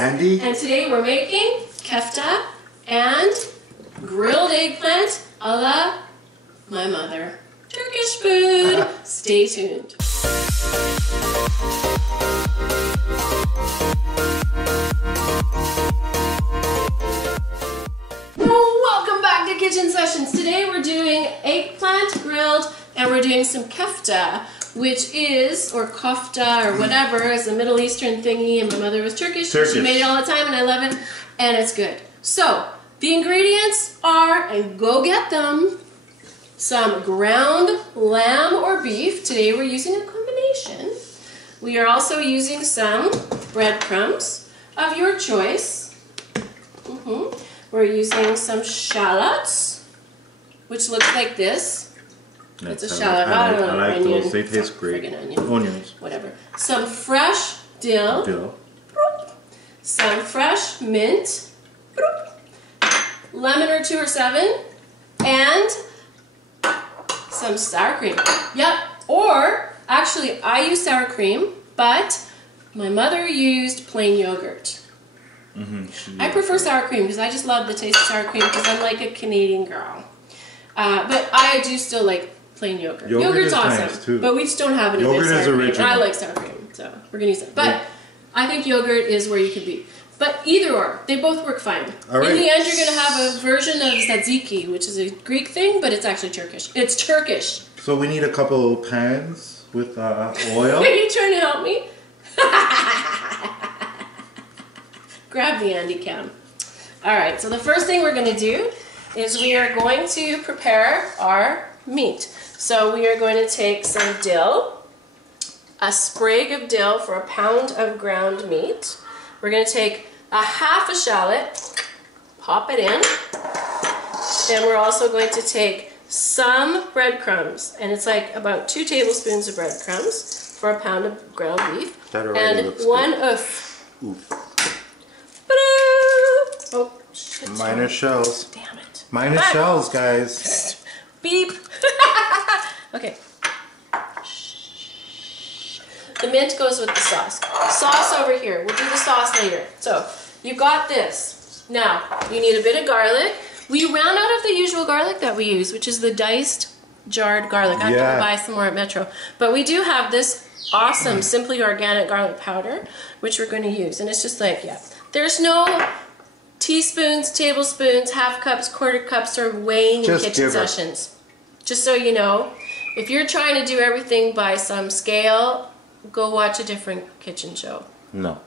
Andy. And today we're making kefta and grilled eggplant a la my mother. Turkish food. Stay tuned. Welcome back to Kitchen Sessions. Today we're doing eggplant grilled and we're doing some kefta, which is, or kofta or whatever, is a Middle Eastern thingy, and my mother was Turkish. She made it all the time and I love it and it's good. So the ingredients are, and go get them, some ground lamb or beef. Today we're using a combination. We are also using some breadcrumbs of your choice. We're using some shallots, which looks like this. It's a shallot. I like those. They taste great. Onions. Whatever. Some fresh dill. Some fresh mint. Lemon or 2 or 7. And some sour cream. Yep. Or, actually, I use sour cream, but my mother used plain yogurt. I prefer sour cream because I just love the taste of sour cream because I'm like a Canadian girl. But I do still like plain yogurt. Yogurt's awesome, nice too. But we just don't have any sour cream. I like sour cream, so we're gonna use it. But I think yogurt is where you can be. But either or, they both work fine. In the end, you're gonna have a version of tzatziki, which is a Greek thing, but it's actually Turkish. It's Turkish. So we need a couple pans with oil. Are you trying to help me? Grab the Andy cam. Alright, so the first thing we're going to do is we are going to prepare our meat. So we are going to take some dill, a sprig of dill for a pound of ground meat. We're going to take a half a shallot, pop it in. Then we're also going to take some breadcrumbs, and it's like about 2 tablespoons of breadcrumbs for a pound of ground beef. And one oof. Oh, shit. Minus shells. Damn it. Minus shells, guys. Beep. Okay. The mint goes with the sauce. Sauce over here. We'll do the sauce later. So, you got this. Now, you need a bit of garlic. We ran out of the usual garlic that we use, which is the diced, jarred garlic. I have to buy some more at Metro. But we do have this awesome, simply organic garlic powder, which we're going to use. And it's just like, there's no teaspoons, tablespoons, half cups, quarter cups, or weighing in Kitchen Sessions. Just so you know, if you're trying to do everything by some scale, go watch a different kitchen show. No.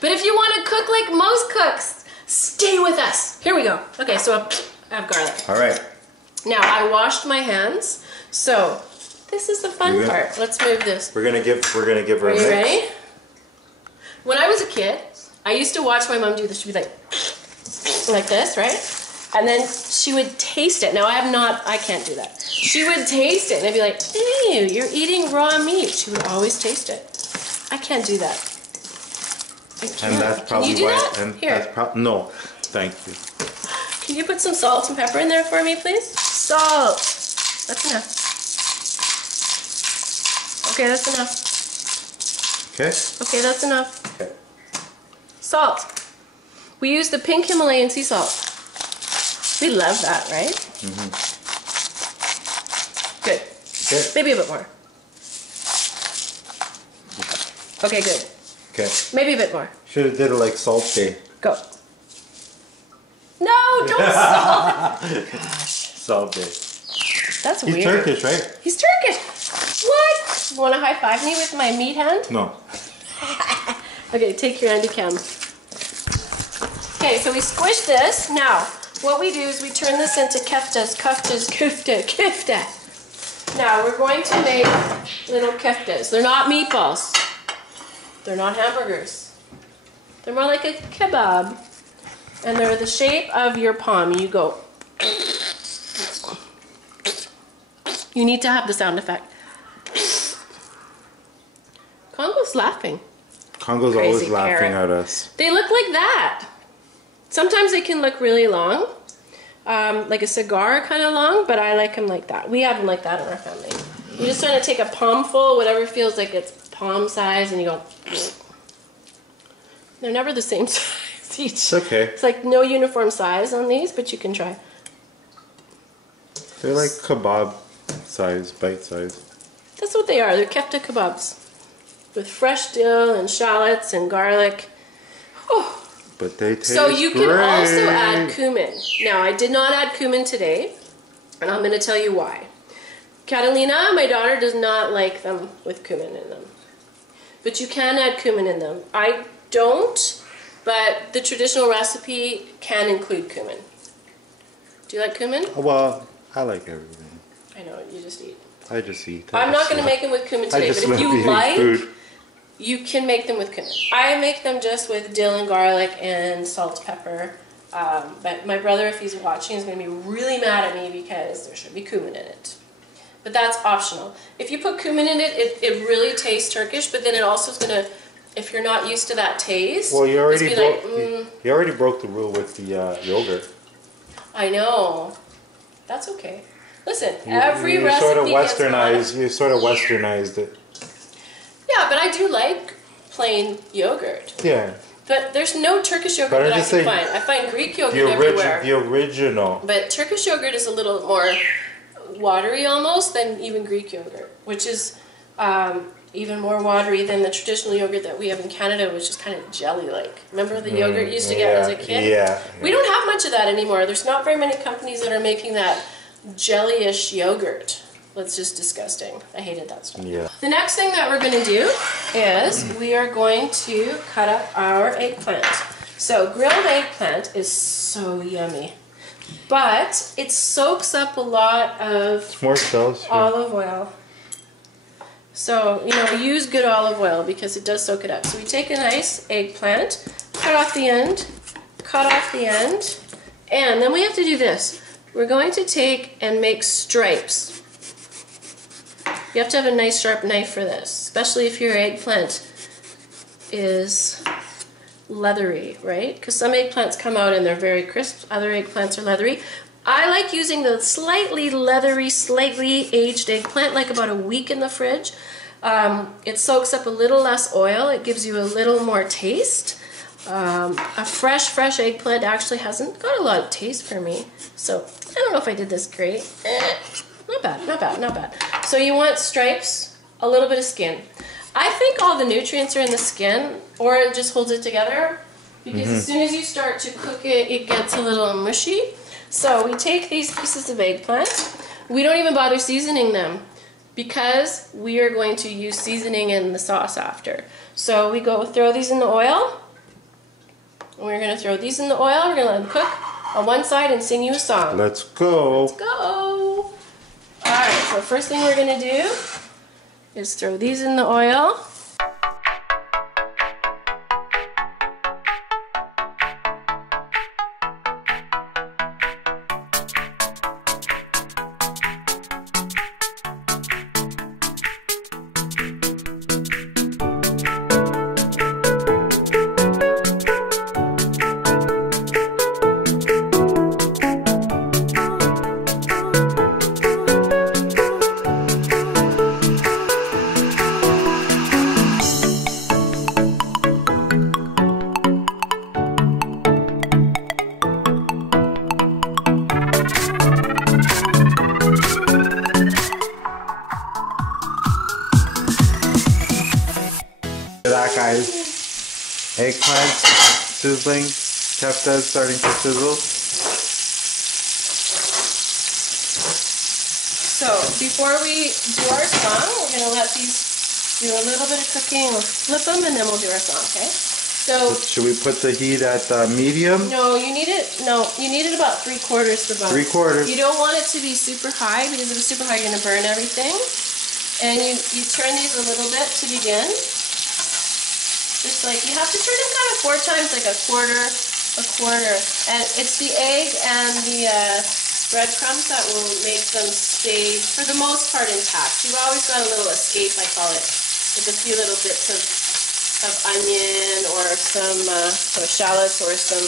But if you want to cook like most cooks, stay with us. Here we go. Okay, so I have garlic. All right. Now, I washed my hands, so this is the fun part. Let's move this. We're gonna give her a mix. Are you ready? When I was a kid, I used to watch my mom do this. She'd be like this, right? And then she would taste it. Now I can't do that. She would taste it and I'd be like, ew, you're eating raw meat. She would always taste it. I can't do that. I can't. And that's probably Can you do why. that? And Here. that's no, thank you. Can you put some salt and pepper in there for me, please? Salt. That's enough. Okay, that's enough. Okay. Okay, that's enough. Okay. Salt. We use the pink Himalayan sea salt. We love that, right? Good. Okay. Maybe a bit more. Okay, good. Okay. Maybe a bit more. Should have did it like Salt Bay. Go. No, don't salt. Salt Bay. That's weird. He's Turkish, right? He's Turkish. What? You want to high-five me with my meat hand? No. Okay, take your Andy cam. Okay, so we squish this. Now, what we do is we turn this into kefta. Now, we're going to make little keftas. They're not meatballs. They're not hamburgers. They're more like a kebab. And they're the shape of your palm. You go. You need to have the sound effect. Congo's laughing. Congo's Crazy always laughing parrot. at us. They look like that. Sometimes they can look really long, like a cigar kind of long, but I like them like that. We have them like that in our family. You're just trying to take a palmful, whatever feels like it's palm size, and you go. They're never the same size each. It's okay. It's like no uniform size on these, but you can try. They're like kebab size, bite size. That's what they are. They're kefta kebabs with fresh dill and shallots and garlic. Oh. But they taste So you can great. also add cumin. Now, I did not add cumin today, and I'm going to tell you why. Catalina, my daughter, does not like them with cumin in them. But you can add cumin in them. I don't, but the traditional recipe can include cumin. Do you like cumin? Well, I like everything. I know, you just eat. I just eat. I'm not going to make them with cumin today, but if you like, you can make them with cumin. I make them just with dill and garlic and salt, pepper. But my brother, if he's watching, is going to be really mad at me because there should be cumin in it. But that's optional. If you put cumin in it, it really tastes Turkish, but then it also is going to, if you're not used to that taste, well, you already broke, like, you already broke the rule with the yogurt. I know. That's okay. Listen, every recipe sort of gets westernized. You sort of westernized it. Yeah, but I do like plain yogurt. Yeah. But there's no Turkish yogurt that I can find. I find Greek yogurt everywhere. The original. But Turkish yogurt is a little more watery almost than even Greek yogurt, which is even more watery than the traditional yogurt that we have in Canada, which is kind of jelly-like. Remember the yogurt you used to get as a kid? Yeah. We don't have much of that anymore. There's not very many companies that are making that jelly-ish yogurt. That's just disgusting. I hated that stuff. Yeah. The next thing that we're going to do is we are going to cut up our eggplant. So grilled eggplant is so yummy. But it soaks up a lot of More cells. olive oil. So, you know, use good olive oil because it does soak it up. So we take a nice eggplant, cut off the end, and then we have to do this. We're going to take and make stripes. You have to have a nice sharp knife for this, especially if your eggplant is leathery, right? Because some eggplants come out and they're very crisp, other eggplants are leathery. I like using the slightly leathery, slightly aged eggplant, like about a week in the fridge. It soaks up a little less oil, it gives you a little more taste. A fresh eggplant actually hasn't got a lot of taste for me, so I don't know if I did this great. Not bad. So you want stripes, a little bit of skin. I think all the nutrients are in the skin, or it just holds it together, because as soon as you start to cook it, it gets a little mushy. So we take these pieces of eggplant. We don't even bother seasoning them, because we are going to use seasoning in the sauce after. So we throw these in the oil. We're going to throw these in the oil. We're going to let them cook on one side and sing you a song. Let's go. Let's go. Alright, so first thing we're going to do is throw these in the oil. That guys, eggplant sizzling, kefta is starting to sizzle. So before we do our song, we're going to let these do a little bit of cooking. We'll flip them and then we'll do our song, okay? So should we put the heat at medium? No, you need it. No, you need it about 3/4 the bone. 3/4. You don't want it to be super high because if it's super high, you're going to burn everything. And you turn these a little bit to begin. Just like you have to turn them kind of 4 times, like a quarter. And it's the egg and the breadcrumbs that will make them stay, for the most part, intact. You've always got a little escape, I call it, with a few little bits of onion or some shallots or some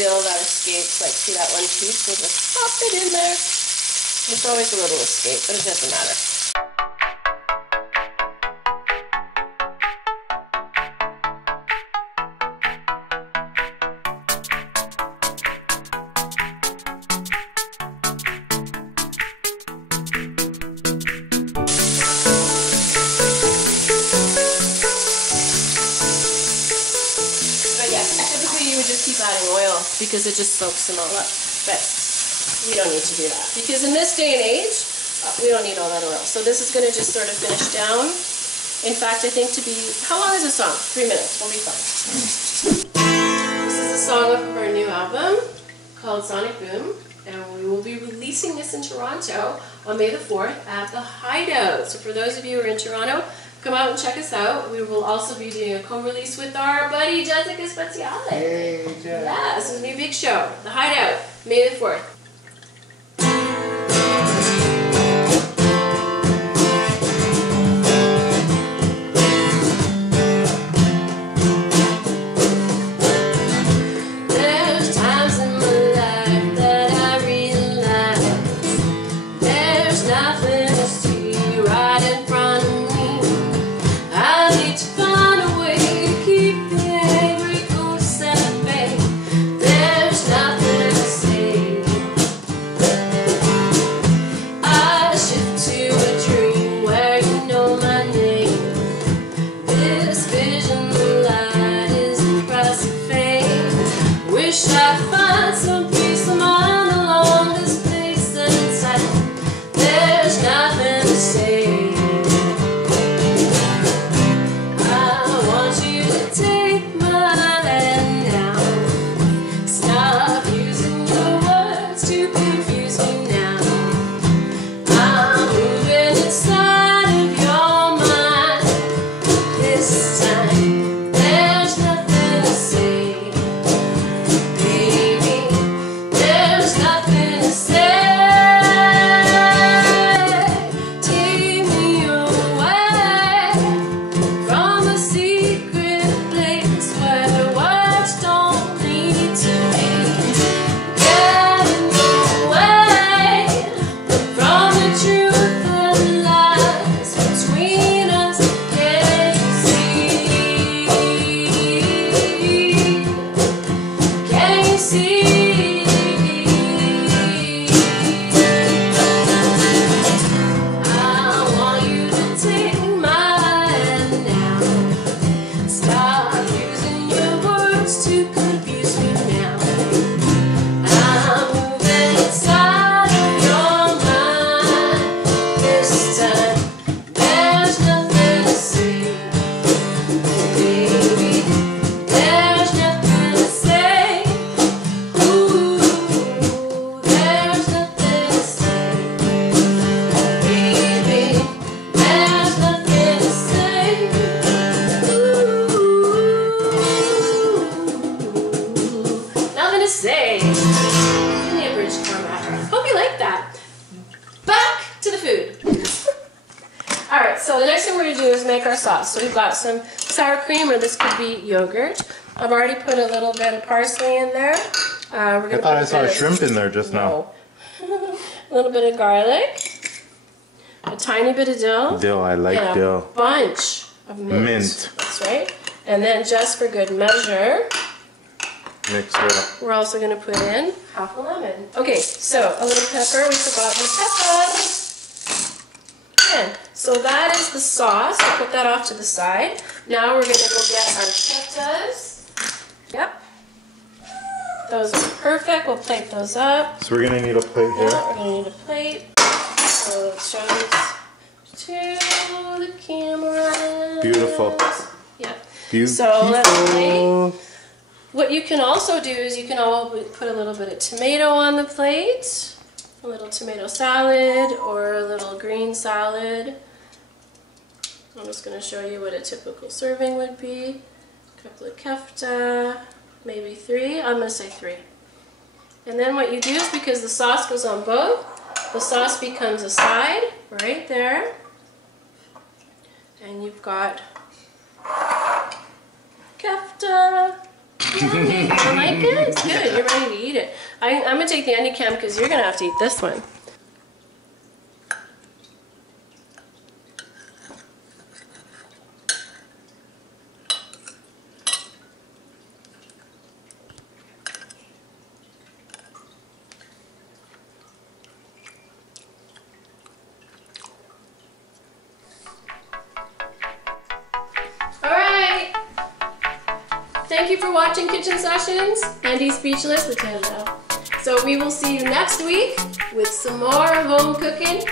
dill that escapes. Like, see that one piece? We'll just pop it in there. There's always a little escape, but it doesn't matter. adding oil because it just soaks them all up. But we don't need to do that because in this day and age, we don't need all that oil. So this is going to just sort of finish down. In fact, I think to be, how long is this song? 3 minutes, we'll be fine. This is a song off of our new album called Sonic Boom, and we will be releasing this in Toronto on May the 4th at the Hideout. So for those of you who are in Toronto, come out and check us out. We will also be doing a co-release with our buddy Jessica Speziale. Hey, Jess. Yeah, this is a new big show. The Hideout, May the 4th. Say, give me a bridge format. Hope you like that. Back to the food. Alright, so the next thing we're going to do is make our sauce. So we've got some sour cream, or this could be yogurt. I've already put a little bit of parsley in there. We're gonna I saw a shrimp in there just now. A little bit of garlic. A tiny bit of dill. Dill, I like and dill. A bunch of mint. That's right. And then just for good measure, mix it up. we're also going to put in half a lemon. Okay, so a little pepper. We forgot the pepper. And so that is the sauce. I'll put that off to the side. Now we're going to go get our keftas. Yep. Those are perfect. We'll plate those up. So we're going to need a plate here. Yeah, we're going to need a plate. So let's show this to the camera. Beautiful. Yeah. Beautiful. So let's plate. What you can also do is you can put a little bit of tomato on the plate, a little tomato salad or a little green salad. I'm just going to show you what a typical serving would be. A couple of kefta, maybe 3. I'm going to say 3. And then what you do is, because the sauce goes on both, the sauce becomes a side right there. And you've got kefta. Yummy. I like it. It's good. You're ready to eat it. I'm going to take the onion cam because you're going to have to eat this one. thank you for watching Kitchen Sessions. Andy's speechless, the Tanda. So we will see you next week with some more home cooking.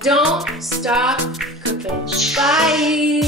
Don't stop cooking. Bye.